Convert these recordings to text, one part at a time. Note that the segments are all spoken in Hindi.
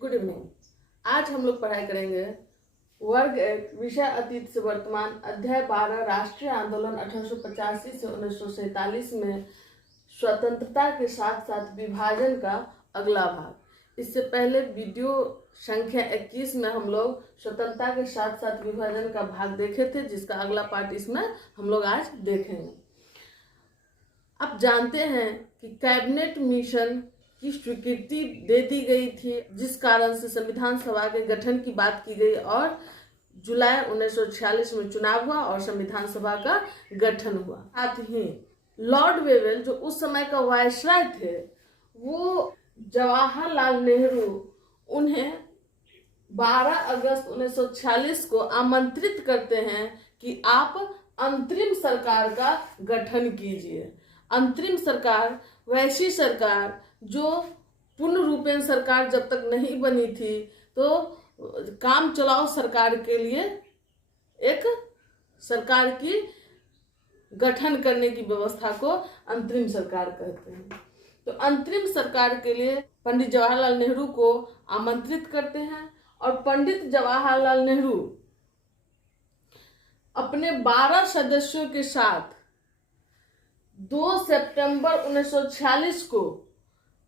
Good evening. आज हम लोग पढ़ाई करेंगे वर्ग एक विषय अतीत से वर्तमान अध्याय 12 राष्ट्रीय आंदोलन 1885 से 1947 में स्वतंत्रता के साथ साथ विभाजन का अगला भाग। इससे पहले वीडियो संख्या 21 में हम लोग स्वतंत्रता के साथ साथ विभाजन का भाग देखे थे, जिसका अगला पार्ट इसमें हम लोग आज देखेंगे। आप जानते हैं कि कैबिनेट मिशन की स्वीकृति दे दी गई थी, जिस कारण से संविधान सभा के गठन की बात की गई और जुलाई 1946 में चुनाव हुआ और संविधान सभा का गठन हुआ। साथ ही लॉर्ड वेवेल जो उस समय का वायसराय थे, वो जवाहरलाल नेहरू उन्हें 12 अगस्त 1946 को आमंत्रित करते हैं कि आप अंतरिम सरकार का गठन कीजिए। अंतरिम सरकार वैसी सरकार जो पूर्ण रूपेण सरकार जब तक नहीं बनी थी, तो काम चलाओ सरकार के लिए एक सरकार की गठन करने की व्यवस्था को अंतरिम सरकार कहते हैं। तो अंतरिम सरकार के लिए पंडित जवाहरलाल नेहरू को आमंत्रित करते हैं और पंडित जवाहरलाल नेहरू अपने 12 सदस्यों के साथ 2 सितंबर 1946 को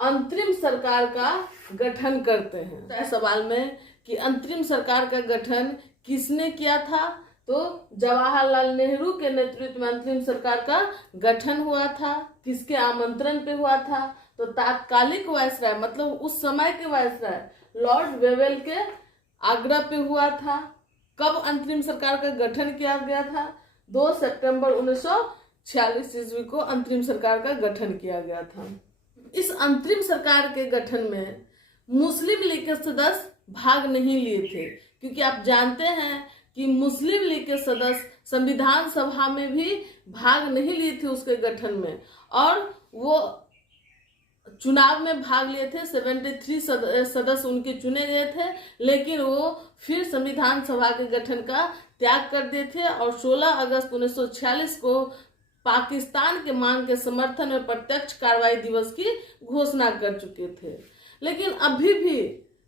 अंतरिम सरकार का गठन करते हैं। सवाल में कि अंतरिम सरकार का गठन किसने किया था, तो जवाहरलाल नेहरू के नेतृत्व में अंतरिम सरकार का गठन हुआ था। किसके आमंत्रण पे हुआ था, तो तात्कालिक वायसराय मतलब उस समय के वायसराय लॉर्ड वेवेल के आग्रह पे हुआ था। कब अंतरिम सरकार का गठन किया गया था? 2 सितंबर 1946 ईस्वी को अंतरिम सरकार का गठन किया गया था। इस अंतरिम सरकार के गठन में मुस्लिम लीग के सदस्य भाग नहीं लिए थे, क्योंकि आप जानते हैं कि मुस्लिम लीग के सदस्य संविधान सभा में भी भाग नहीं लिए थे उसके गठन में, और वो चुनाव में भाग लिए थे। 73 सदस्य उनके चुने गए थे, लेकिन वो फिर संविधान सभा के गठन का त्याग कर दिए थे और 16 अगस्त 1946 को पाकिस्तान के मांग के समर्थन में प्रत्यक्ष कार्रवाई दिवस की घोषणा कर चुके थे। लेकिन अभी भी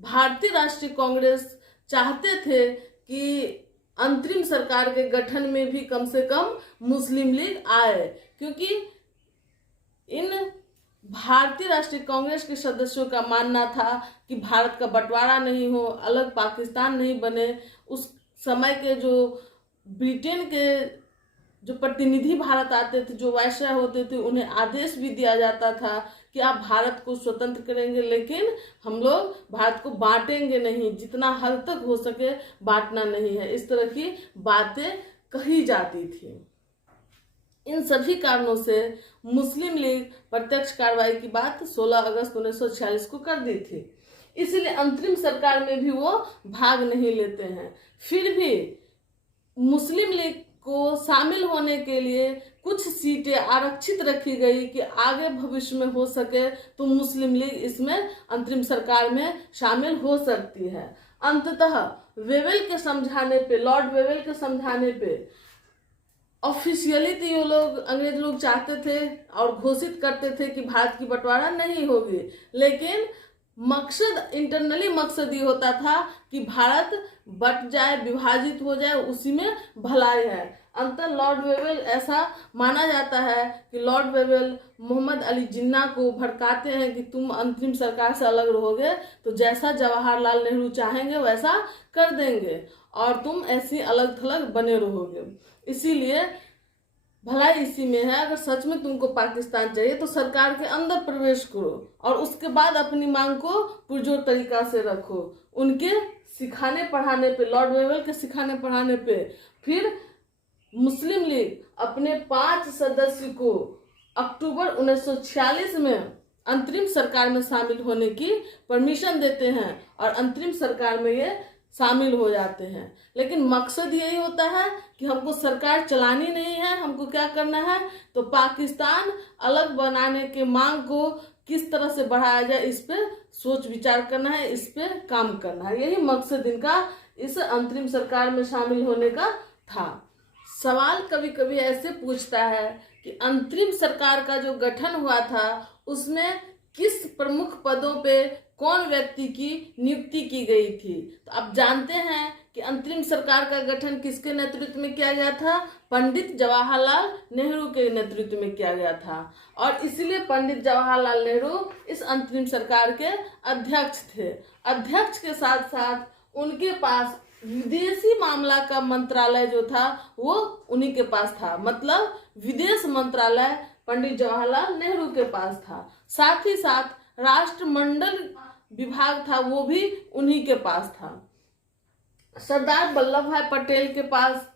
भारतीय राष्ट्रीय कांग्रेस चाहते थे कि अंतरिम सरकार के गठन में भी कम से कम मुस्लिम लीग आए, क्योंकि इन भारतीय राष्ट्रीय कांग्रेस के सदस्यों का मानना था कि भारत का बंटवारा नहीं हो, अलग पाकिस्तान नहीं बने। उस समय के जो ब्रिटेन के जो प्रतिनिधि भारत आते थे, जो वायसराय होते थे, उन्हें आदेश भी दिया जाता था कि आप भारत को स्वतंत्र करेंगे, लेकिन हम लोग भारत को बांटेंगे नहीं, जितना हद तक हो सके बांटना नहीं है। इस तरह की बातें कही जाती थी। इन सभी कारणों से मुस्लिम लीग प्रत्यक्ष कार्रवाई की बात 16 अगस्त 1946 को कर दी थी, इसलिए अंतरिम सरकार में भी वो भाग नहीं लेते हैं। फिर भी मुस्लिम लीग को शामिल होने के लिए कुछ सीटें आरक्षित रखी गई कि आगे भविष्य में हो सके तो मुस्लिम लीग इसमें अंतरिम सरकार में शामिल हो सकती है। अंततः वेवेल के समझाने पे, लॉर्ड वेवेल के समझाने पे ऑफिशियली तो ये लोग अंग्रेज लोग चाहते थे और घोषित करते थे कि भारत की बंटवारा नहीं होगी, लेकिन मकसद इंटरनली मकसद ये होता था कि भारत बट जाए, विभाजित हो जाए, उसी में भलाई है। अंतर लॉर्ड वेवेल, ऐसा माना जाता है कि लॉर्ड वेवेल मोहम्मद अली जिन्ना को भड़काते हैं कि तुम अंतरिम सरकार से अलग रहोगे तो जैसा जवाहरलाल नेहरू चाहेंगे वैसा कर देंगे और तुम ऐसी अलग थलग बने रहोगे। इसीलिए भलाई इसी में है, अगर सच में तुमको पाकिस्तान चाहिए तो सरकार के अंदर प्रवेश करो और उसके बाद अपनी मांग को पुरजोर तरीका से रखो। उनके सिखाने पढ़ाने पे, लॉर्ड वेवेल के सिखाने पढ़ाने पे फिर मुस्लिम लीग अपने 5 सदस्य को अक्टूबर 1946 में अंतरिम सरकार में शामिल होने की परमिशन देते हैं और अंतरिम सरकार में ये शामिल हो जाते हैं। लेकिन मकसद यही होता है कि हमको सरकार चलानी नहीं है, हमको क्या करना है, तो पाकिस्तान अलग बनाने के मांग को किस तरह से बढ़ाया जाए, इस पे सोच विचार करना है, इस पे काम करना है। यही मकसद इनका इस अंतरिम सरकार में शामिल होने का था। सवाल कभी कभी ऐसे पूछता है कि अंतरिम सरकार का जो गठन हुआ था उसमें किस प्रमुख पदों पे कौन व्यक्ति की नियुक्ति की गई थी। तो आप जानते हैं कि अंतरिम सरकार का गठन किसके नेतृत्व में किया गया था? पंडित जवाहरलाल नेहरू के नेतृत्व में किया गया था। और इसलिए पंडित जवाहरलाल नेहरू इस अंतरिम सरकार के अध्यक्ष थे। अध्यक्ष के साथ साथ उनके पास विदेशी मामला का मंत्रालय जो था वो उन्हीं के पास था, मतलब विदेश मंत्रालय पंडित जवाहरलाल नेहरू के पास था। साथ ही साथ राष्ट्रमंडल विभाग था वो भी उन्हीं के पास था। सरदार वल्लभ भाई पटेल के पास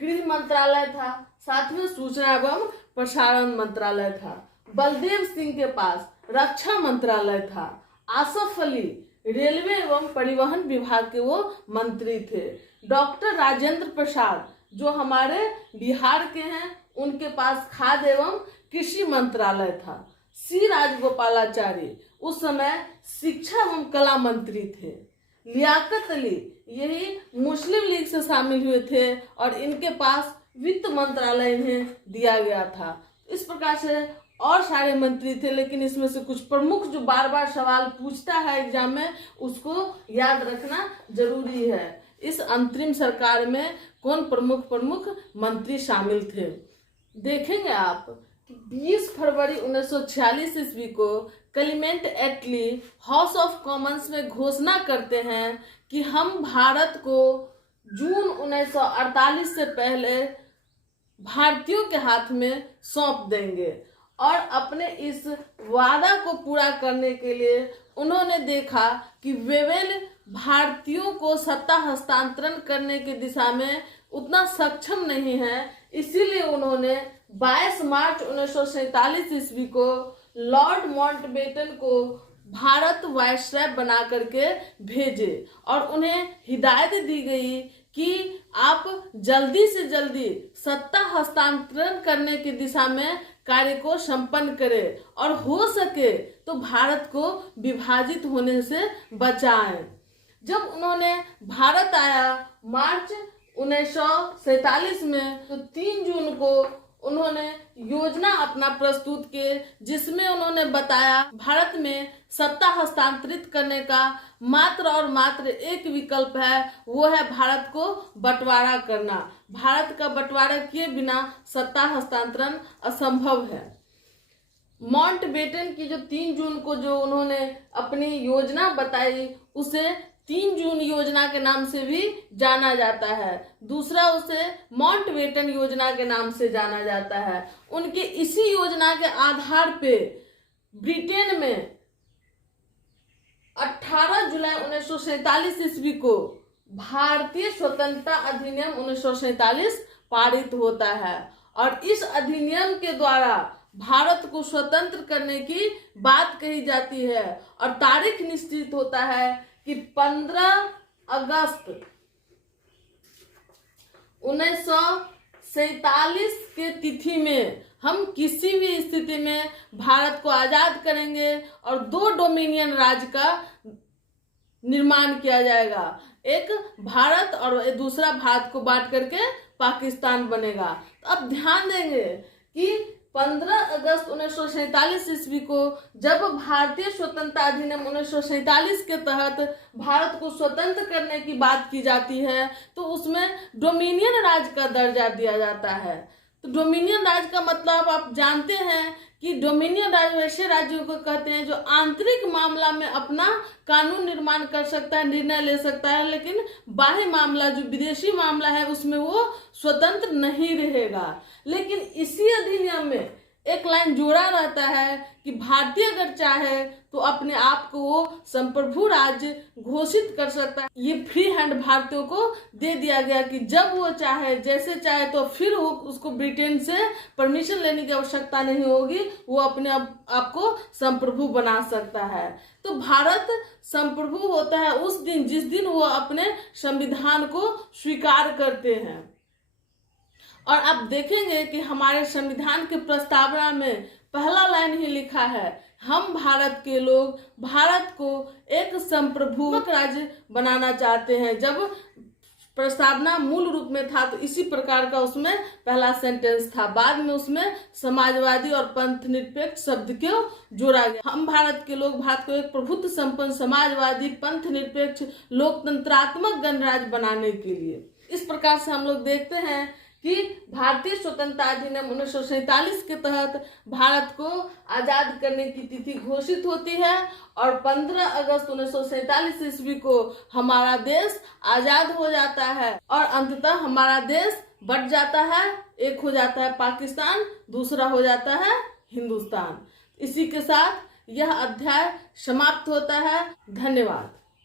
गृह मंत्रालय था, साथ में सूचना एवं प्रसारण मंत्रालय था। बलदेव सिंह के पास रक्षा मंत्रालय था। आसफ अली रेलवे एवं परिवहन विभाग के वो मंत्री थे। डॉक्टर राजेंद्र प्रसाद जो हमारे बिहार के हैं उनके पास खाद्य एवं कृषि मंत्रालय था। सी राजगोपालाचारी उस समय शिक्षा एवं कला मंत्री थे। लियाकत अली यही मुस्लिम लीग से शामिल हुए थे और इनके पास वित्त मंत्रालय इन्हें दिया गया था। इस प्रकार से और सारे मंत्री थे, लेकिन इसमें से कुछ प्रमुख जो बार बार सवाल पूछता है एग्जाम में उसको याद रखना जरूरी है। इस अंतरिम सरकार में कौन प्रमुख मंत्री शामिल थे देखेंगे आप। 20 फरवरी 1946 ईस्वी को Clement Attlee House of Commons में घोषणा करते हैं कि हम भारत को जून 1948 से पहले भारतीयों के हाथ में सौंप देंगे। और अपने इस वादा को पूरा करने के लिए उन्होंने देखा कि वेवेल भारतीयों को सत्ता हस्तांतरण करने की दिशा में उतना सक्षम नहीं है, इसीलिए उन्होंने 22 मार्च 1947 ईस्वी को लॉर्ड माउंटबेटन को भारत वायसराय बना करके भेजे और उन्हें हिदायत दी गई कि आप जल्दी से जल्दी सत्ता हस्तांतरण करने की दिशा में कार्य को संपन्न करें और हो सके तो भारत को विभाजित होने से बचाएं। जब उन्होंने भारत आया मार्च 1947 में, तो 3 जून को उन्होंने योजना अपना प्रस्तुत किए, जिसमें उन्होंने बताया भारत में सत्ता हस्तांतरित करने का मात्र और मात्र एक विकल्प है, वो है भारत को बंटवारा करना। भारत का बंटवारा किए बिना सत्ता हस्तांतरण असंभव है। माउंटबेटन की जो 3 जून को जो उन्होंने अपनी योजना बताई उसे 3 जून योजना के नाम से भी जाना जाता है। दूसरा उसे माउंटबेटन योजना के नाम से जाना जाता है। उनके इसी योजना के आधार पे ब्रिटेन में 18 जुलाई 1947 ईस्वी को भारतीय स्वतंत्रता अधिनियम 1947 पारित होता है और इस अधिनियम के द्वारा भारत को स्वतंत्र करने की बात कही जाती है और तारीख निश्चित होता है कि 15 अगस्त 1947 के तिथि में हम किसी भी स्थिति में भारत को आजाद करेंगे और 2 डोमिनियन राज्य का निर्माण किया जाएगा। एक भारत और दूसरा भारत को बांट करके पाकिस्तान बनेगा। तो अब ध्यान देंगे कि 15 अगस्त 1947 ईस्वी को जब भारतीय स्वतंत्रता अधिनियम 1947 के तहत भारत को स्वतंत्र करने की बात की जाती है, तो उसमें डोमिनियन राज्य का दर्जा दिया जाता है। तो डोमिनियन राज्य का मतलब आप जानते हैं कि डोमिनियन राज्य वैसे राज्यों को कहते हैं जो आंतरिक मामला में अपना कानून निर्माण कर सकता है, निर्णय ले सकता है, लेकिन बाह्य मामला जो विदेशी मामला है उसमें वो स्वतंत्र नहीं रहेगा। लेकिन इसी अधिनियम में एक लाइन जोड़ा रहता है कि भारतीय अगर चाहे तो अपने आप को वो संप्रभु राज्य घोषित कर सकता है। ये फ्री हैंड भारतीयों को दे दिया गया कि जब वो चाहे, जैसे चाहे, तो फिर वो उसको ब्रिटेन से परमिशन लेने की आवश्यकता नहीं होगी, वो अपने आप को संप्रभु बना सकता है। तो भारत संप्रभु होता है उस दिन जिस दिन वो अपने संविधान को स्वीकार करते हैं। और आप देखेंगे कि हमारे संविधान के प्रस्तावना में पहला लाइन ही लिखा है, हम भारत के लोग भारत को एक संप्रभुत्व राज्य बनाना चाहते हैं। जब प्रस्तावना मूल रूप में था तो इसी प्रकार का उसमें पहला सेंटेंस था। बाद में उसमें समाजवादी और पंथ निरपेक्ष शब्द को जोड़ा गया। हम भारत के लोग भारत को एक प्रभुत्व संपन्न समाजवादी पंथ निरपेक्ष लोकतंत्रात्मक गणराज्य बनाने के लिए, इस प्रकार से हम लोग देखते हैं कि भारतीय स्वतंत्रता अधिनियम 1947 के तहत भारत को आजाद करने की तिथि घोषित होती है और 15 अगस्त 1947 ईस्वी को हमारा देश आजाद हो जाता है और अंततः हमारा देश बट जाता है। एक हो जाता है पाकिस्तान, दूसरा हो जाता है हिंदुस्तान। इसी के साथ यह अध्याय समाप्त होता है। धन्यवाद।